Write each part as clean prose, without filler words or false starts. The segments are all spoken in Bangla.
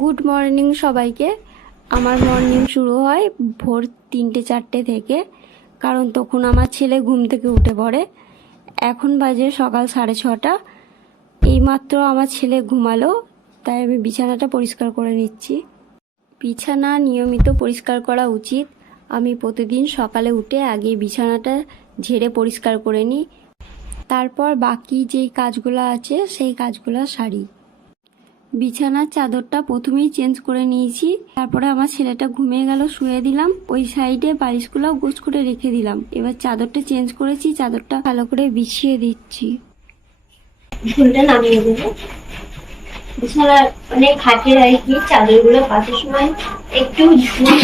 গুড মর্নিং সবাইকে। আমার মর্নিং শুরু হয় ভোর 3-4 থেকে, কারণ তখন আমার ছেলে ঘুম থেকে উঠে পড়ে। এখন বাজে সকাল 6:30। এইমাত্র আমার ছেলে ঘুমালো, তাই আমি বিছানাটা পরিষ্কার করে নিচ্ছি। বিছানা নিয়মিত পরিষ্কার করা উচিত। আমি প্রতিদিন সকালে উঠে আগে বিছানাটা ঝেড়ে পরিষ্কার করে নিই, তারপর বাকি যেই কাজগুলো আছে সেই কাজগুলো সারি। বিছানার চাদরটা প্রথমেই চেঞ্জ করে নিয়েছি, তারপরে আমার ছেলেটা ঘুমিয়ে গেল, শুয়ে দিলাম। ওই সাইডে বালিশগুলো গোছ করে রেখে দিলাম। এবার চাদরটা চেঞ্জ করেছি, চাদরটা ভালো করে বিছিয়ে দিচ্ছি। ঝুলটা নামিয়ে দেবো। বিছানার অনেক খাটের আর কি চাদরগুলো পাতার সময় একটু ঝুল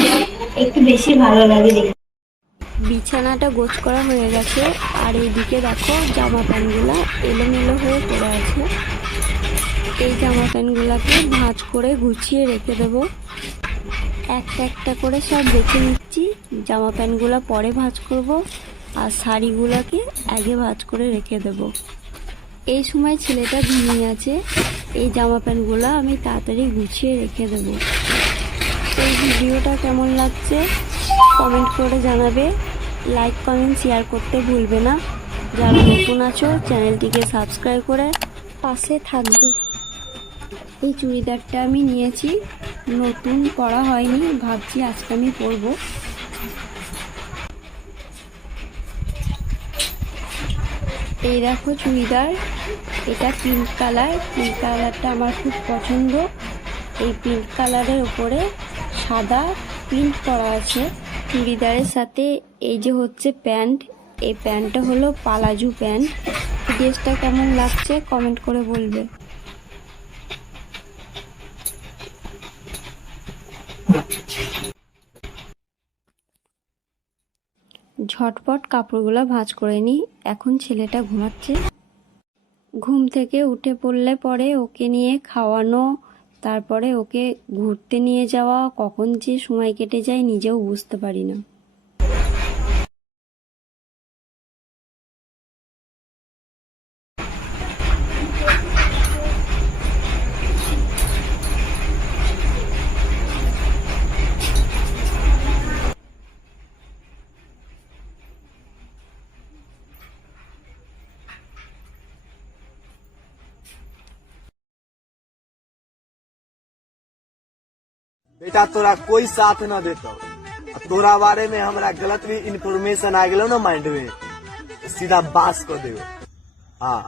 একটু বেশি ভালো লাগে দেখতে। বিছানাটা গোছ করা হয়ে গেছে, আর এইদিকে দেখো জামা প্যান্টগুলো এলোমেলো হয়ে পড়ে আছে। এই জামা প্যান্টগুলোকে ভাঁজ করে গুছিয়ে রেখে দেবো। একটা একটা করে সব রেখে নিচ্ছি। জামা প্যান্টগুলো পরে ভাঁজ করব, আর শাড়িগুলোকে আগে ভাঁজ করে রেখে দেব। এই সময় ছেলেটা ঘুমিয়ে আছে, এই জামা প্যান্টগুলো আমি তাড়াতাড়ি গুছিয়ে রেখে দেব। এই ভিডিওটা কেমন লাগছে কমেন্ট করে জানাবে। লাইক কমেন্ট শেয়ার করতে ভুলবে না। যারা নতুন আছো চ্যানেলটিকে সাবস্ক্রাইব করে পাশে থাকবে। এই চুড়িদারটা আমি নিয়েছি, নতুন পরা হয়নি, ভাবছি আজকে আমি পরবো। এই দেখো চুড়িদার, এটা পিঙ্ক কালার। পিঙ্ক কালারটা আমার খুব পছন্দ। এই পিঙ্ক কালারের উপরে সাদা প্রিন্ট করা আছে। চুড়িদারের সাথে এই যে হচ্ছে প্যান্ট, এই প্যান্টটা হলো পালাজু প্যান্ট। ড্রেসটা কেমন লাগছে কমেন্ট করে বলবে। ঝটপট কাপড়গুলো ভাঁজ করে নিই। এখন ছেলেটা ঘুমাচ্ছে। ঘুম থেকে উঠে পড়লে পরে ওকে নিয়ে খাওয়ানো, তারপরে ওকে ঘুরতে নিয়ে যাওয়া, কখন যে সময় কেটে যায় নিজেও বুঝতে পারি না। बेटा तोरा कोई साथ न देता, तोरा बारे में हमरा गलत भी इंफॉर्मेशन आ गया ना माइंड में, तो सीधा बास कर दे। हाँ